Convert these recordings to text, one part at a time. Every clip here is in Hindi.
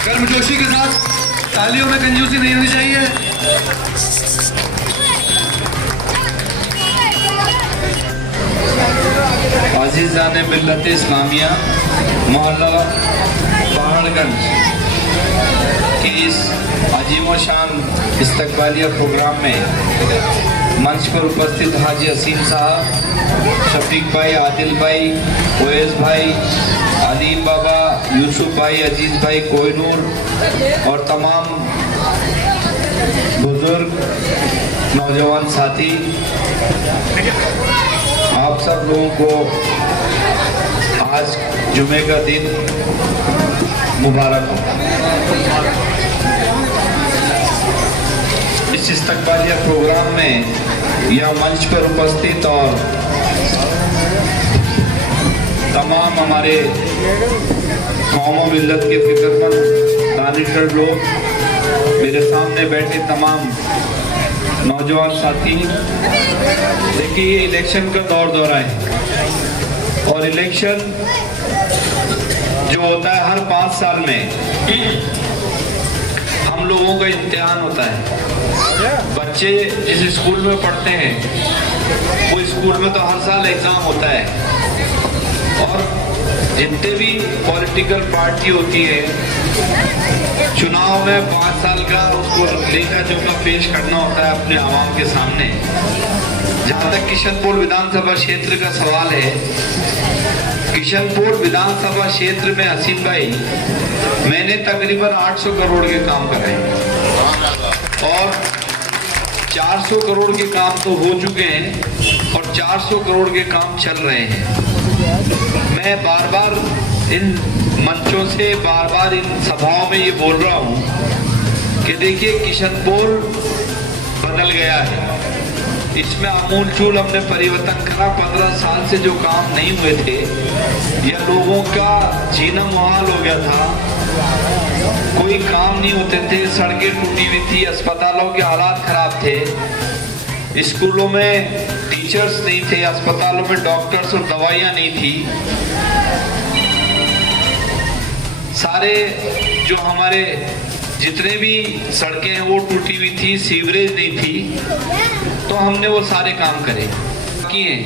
गर्मजोशी के साथ, तालियों में कंजूसी नहीं होनी चाहिए। अजीज़ान मिल्लत इस्लामिया मोहल्ला पहाड़गंज की इस अजीम शान इस्तकबालिया प्रोग्राम में मंच पर उपस्थित हाजी हसीन साहब, शफीक भाई, आदिल भाई, ओएस भाई, अलीम बाबा, यूसुफ भाई, अजीज भाई, कोहिनूर और तमाम बुजुर्ग नौजवान साथी, आप सब लोगों को आज जुमे का दिन मुबारक हो। इस इस्तकबालिया प्रोग्राम में यह मंच पर उपस्थित और तमाम हमारे कौम और मिल्लत के फिक्रमंद दानिशवर लोग, मेरे सामने बैठे तमाम नौजवान साथी, देखिए ये इलेक्शन का दौर है और इलेक्शन जो होता है हर 5 साल में हम लोगों का इम्तिहान होता है। बच्चे जिस स्कूल में पढ़ते हैं वो स्कूल में तो हर साल एग्जाम होता है और जितने भी पॉलिटिकल पार्टी होती है चुनाव में 5 साल का उसको लेखा जोखा पेश करना होता है अपने आवाम के सामने। जहाँ तक किशनपुर विधानसभा क्षेत्र का सवाल है, किशनपुर विधानसभा क्षेत्र में हसीन भाई मैंने तकरीबन 800 करोड़ के काम कराए और 400 करोड़ के काम तो हो चुके हैं और 400 करोड़ के काम चल रहे हैं। मैं बार बार इन मंचों से, बार बार इन सभाओं में ये बोल रहा हूँ कि देखिए किशनपुर बदल गया है, इसमें अमूलचूल हमने परिवर्तन करा। 15 साल से जो काम नहीं हुए थे या लोगों का जीना मुहाल हो गया था, कोई काम नहीं होते थे, सड़कें टूटी हुई थी, अस्पतालों के हालात खराब थे, स्कूलों में टीचर्स नहीं थे, अस्पतालों में डॉक्टर्स और दवाइयाँ नहीं थी, सारे जो हमारे जितने भी सड़कें हैं वो टूटी हुई थी, सीवरेज नहीं थी, तो हमने वो सारे काम करे किए।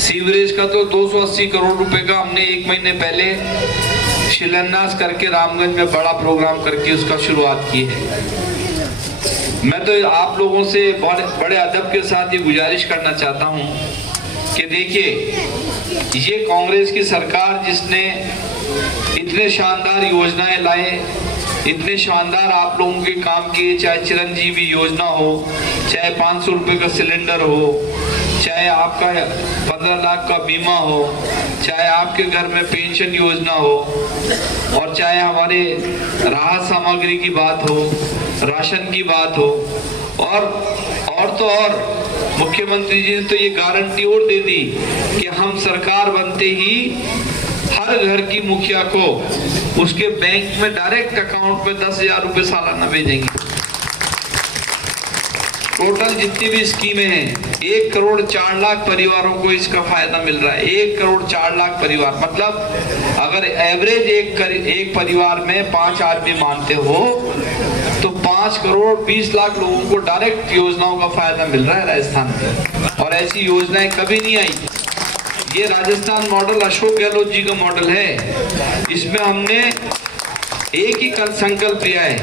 सीवरेज का तो 280 करोड़ रुपए का हमने 1 महीने पहले शिलान्यास करके रामगंज में बड़ा प्रोग्राम करके उसका शुरुआत की है। मैं तो आप लोगों से बड़े अदब के साथ ये गुजारिश करना चाहता हूँ कि देखिए ये कांग्रेस की सरकार जिसने इतने शानदार योजनाएं लाए, इतने शानदार आप लोगों के काम किए, चाहे चिरंजीवी योजना हो, चाहे 500 रुपए का सिलेंडर हो, चाहे आपका 15 लाख का बीमा हो, चाहे आपके घर में पेंशन योजना हो और चाहे हमारे राहत सामग्री की बात हो, राशन की बात हो और तो और मुख्यमंत्री जी ने तो ये गारंटी और दे दी कि हम सरकार बनते ही हर घर की मुखिया को उसके बैंक में डायरेक्ट अकाउंट में 10,000 रुपए सालाना भेजेंगे। टोटल जितनी भी स्कीमें हैं 1 करोड़ 4 लाख परिवारों को इसका फायदा मिल रहा है। 1 करोड़ 4 लाख परिवार, मतलब अगर एवरेज एक परिवार में 5 आदमी मानते हो तो 5 करोड़ 20 लाख लोगों को डायरेक्ट योजनाओं का फायदा मिल रहा है राजस्थान में, और ऐसी योजनाएं कभी नहीं आई। ये राजस्थान मॉडल अशोक गहलोत जी का मॉडल है, इसमें हमने एक ही संकल्प लिया है।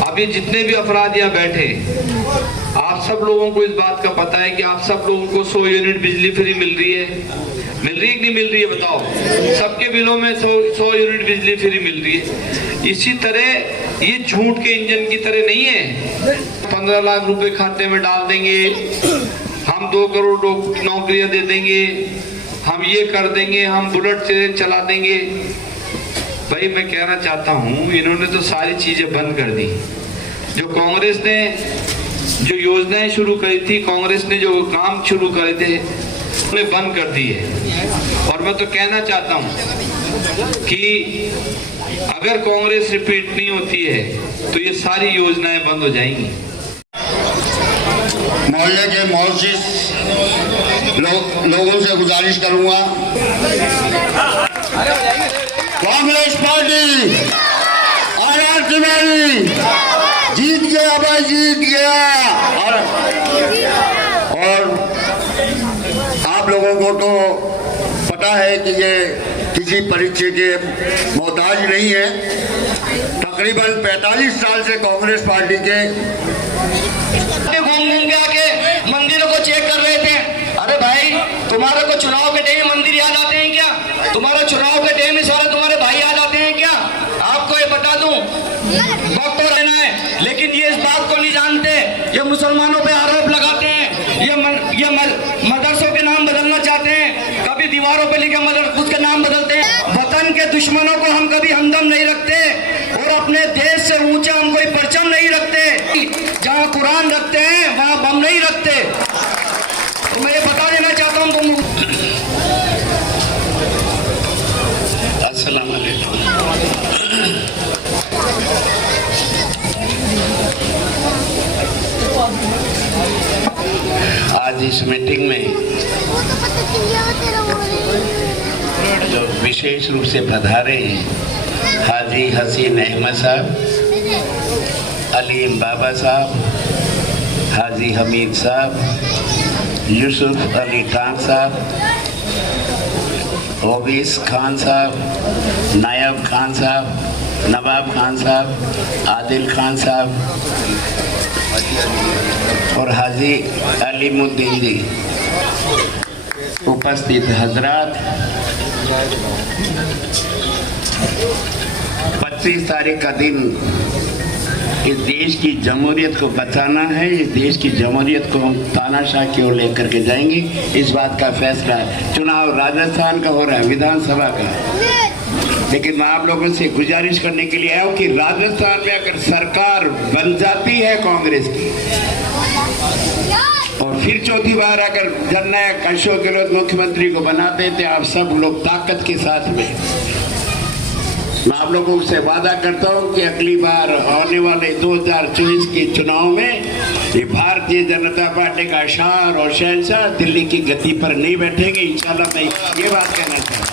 अब ये जितने भी अपराध यहाँ बैठे, आप सब लोगों को इस बात का पता है कि आप सब लोगों को 100 यूनिट बिजली फ्री मिल रही है कि नहीं मिल रही है बताओ? सबके बिलों में 100 यूनिट बिजली फ्री मिल रही है। इसी तरह ये झूठ के इंजन की तरह नहीं है 15 लाख रुपए खाते में डाल देंगे, हम 2 करोड़ नौकरियां दे देंगे, हम ये कर देंगे, हम बुलेट ट्रेन चला देंगे। भाई मैं कहना चाहता हूँ इन्होंने तो सारी चीजें बंद कर दी। जो कांग्रेस ने जो योजनाएं शुरू करी थी, कांग्रेस ने जो काम शुरू करे थे उन्हें बंद कर दिए। और मैं तो कहना चाहता हूँ कि अगर कांग्रेस रिपीट नहीं होती है तो ये सारी योजनाएं बंद हो जाएंगी। मोहल्ले के मोहसिस लोगों से गुजारिश करूंगा, कांग्रेस पार्टी वाली जीत गया भाई, जीत गया। और आप लोगों को तो पता है कि ये किसी परिचय के मोहताज नहीं है। तकरीबन 45 साल से कांग्रेस पार्टी के घूम के आके मंदिरों को चेक कर रहे थे। अरे भाई, तुम्हारे को चुनाव के टाइम मंदिर याद आते हैं क्या? तुम्हारे चुनाव के टाइम में सारे तुम्हारे भाई याद आते हैं क्या? आपको ये बता दूं, वक्त तो रहना है, लेकिन ये इस बात को नहीं जानते। ये मुसलमानों पे आरोप लगाते हैं, ये मदरसों के नाम बदलना चाहते हैं, कभी दीवारों पे लिखे उसके नाम बदलते हैं। वतन के दुश्मनों को हम कभी हमदम नहीं रखते और अपने देश से ऊंचा हम कोई परचम नहीं रखते। जहाँ कुरान रखते हैं वहाँ बम नहीं रखते। तो मैं ये बता देना चाहता हूँ तुम। अस्सलाम वालेकुम। आज इस मीटिंग में जो विशेष रूप से पधारे हैं हाजी हसीन अहमद साहब, अलीम बाबा साहब, हाजी हमीद साहब, यूसुफ अली खान साहब, ओवैस खान साहब, नायब खान साहब, नवाब खान साहब, आदिल खान साहब और हाजी अलीमुद्दीन जी, उपस्थित हजरात, 25 तारीख का दिन इस देश की जमहूरियत को बचाना है। इस देश की जमहूरियत को हम तानाशाह की ओर लेकर के जाएंगे। इस बात का फैसला है। चुनाव राजस्थान का हो रहा है, विधानसभा का, लेकिन मैं आप लोगों से गुजारिश करने के लिए आया हूँ कि राजस्थान में अगर सरकार बन जाती है कांग्रेस की और फिर चौथी बार अगर जननायक अशोक गहलोत मुख्यमंत्री को बना देते आप सब लोग ताकत के साथ में, मैं आप लोगों से वादा करता हूं कि अगली बार आने वाले 2024 के चुनाव में ये भारतीय जनता पार्टी का शान और शहंशाह दिल्ली की गद्दी पर नहीं बैठेंगे। इंशाल्लाह मैं ये बात कहना चाहता हूँ।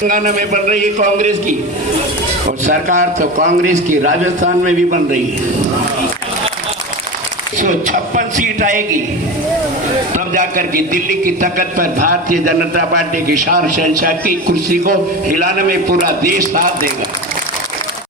तेलंगाना में बन रही है कांग्रेस की और सरकार तो कांग्रेस की राजस्थान में भी बन रही है। 156 सीट आएगी तब जाकर के दिल्ली की ताकत पर भारतीय जनता पार्टी की शान शहंशाह की कुर्सी को हिलाने में पूरा देश साथ देगा।